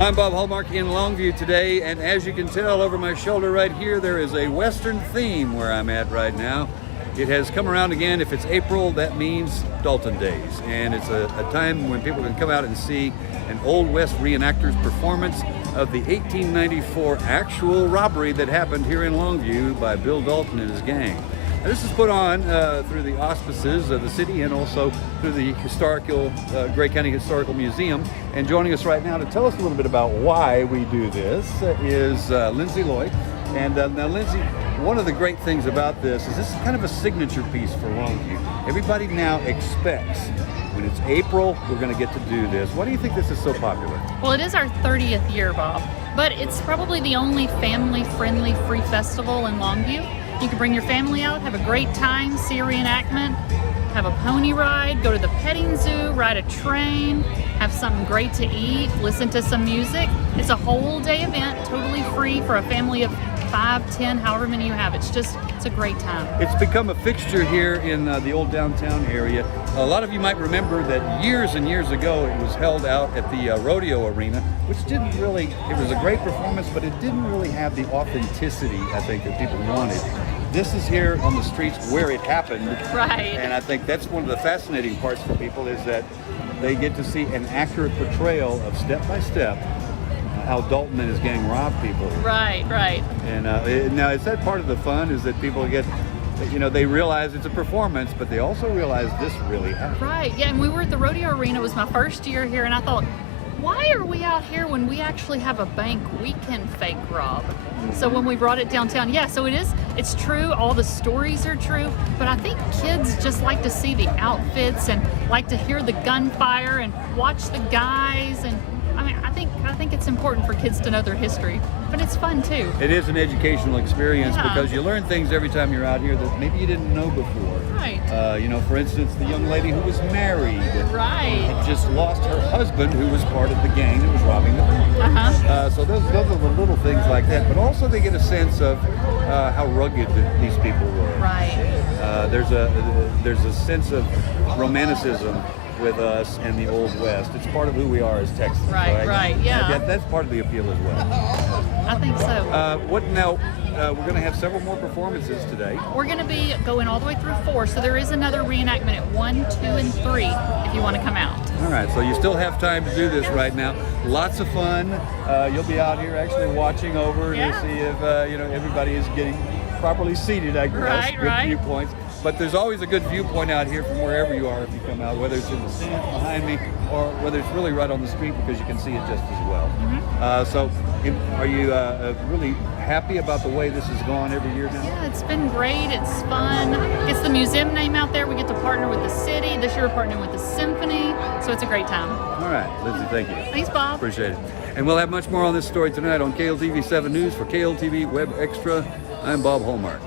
I'm Bob Hallmark in Longview today, and as you can tell over my shoulder right here, there is a Western theme where I'm at right now. It has come around again. If it's April, that means Dalton Days, and it's a time when people can come out and see an Old West reenactor's performance of the 1894 actual robbery that happened here in Longview by Bill Dalton and his gang. Now, this is put on through the auspices of the city and also through the Gregg County Historical Museum. And joining us right now to tell us a little bit about why we do this is Lindsey Lloyd. And now, Lindsey, one of the great things about this is kind of a signature piece for Longview. Everybody now expects when it's April, we're going to get to do this. Why do you think this is so popular? Well, it is our 30th year, Bob, but it's probably the only family-friendly free festival in Longview. You can bring your family out, have a great time, see a reenactment, have a pony ride, go to the petting zoo, ride a train, have something great to eat, listen to some music. It's a whole day event, totally free for a family of 5, 10, however many you have. It's a great time. It's become a fixture here in the old downtown area. A lot of you might remember that years and years ago it was held out at the rodeo arena, which it was a great performance, but it didn't really have the authenticity, I think, that people wanted. This is here on the streets where it happened. Right. And I think that's one of the fascinating parts for people is that they get to see an accurate portrayal of step by step how Dalton and his gang robbed people. Right, right. And now, is that part of the fun? Is that people get, they realize it's a performance, but they also realize this really happened. Right. Yeah. And we were at the rodeo arena. It was my first year here, and I thought, why are we out here when we actually have a bank we can fake rob? So when we brought it downtown, yeah, so it's true, all the stories are true, but I think kids just like to see the outfits and like to hear the gunfire and watch the guys, and I mean, I think it's important for kids to know their history, but it's fun too. It is an educational experience because you learn things every time you're out here that maybe you didn't know before. Right. For instance, the young lady who was married. Right. Had just lost her husband who was part of the gang that was robbing the bank. So those are the little things like that, but also they get a sense of how rugged these people were. Right. There's a sense of romanticism with us and the Old West. It's part of who we are as Texans. Right, yeah. That's part of the appeal as well. I think so. We're going to have several more performances today. We're going to be going all the way through 4, so there is another reenactment at 1, 2, and 3 if you want to come out. All right, so you still have time to do this right now. Lots of fun. You'll be out here actually watching over to see if everybody is getting properly seated, I guess. Good viewpoints. But there's always a good viewpoint out here from wherever you are if you come out, whether it's in the stand behind me or whether it's really right on the street because you can see it just as well. So are you really happy about the way this has gone every year now? Yeah, it's been great. It's fun. Gets the museum name out there. We get to partner with the city. This year we're partnering with the symphony. So it's a great time. All right, Lindsey, thank you. Thanks, Bob. Appreciate it. And we'll have much more on this story tonight on KLTV 7 News. For KLTV Web Extra, I'm Bob Hallmark.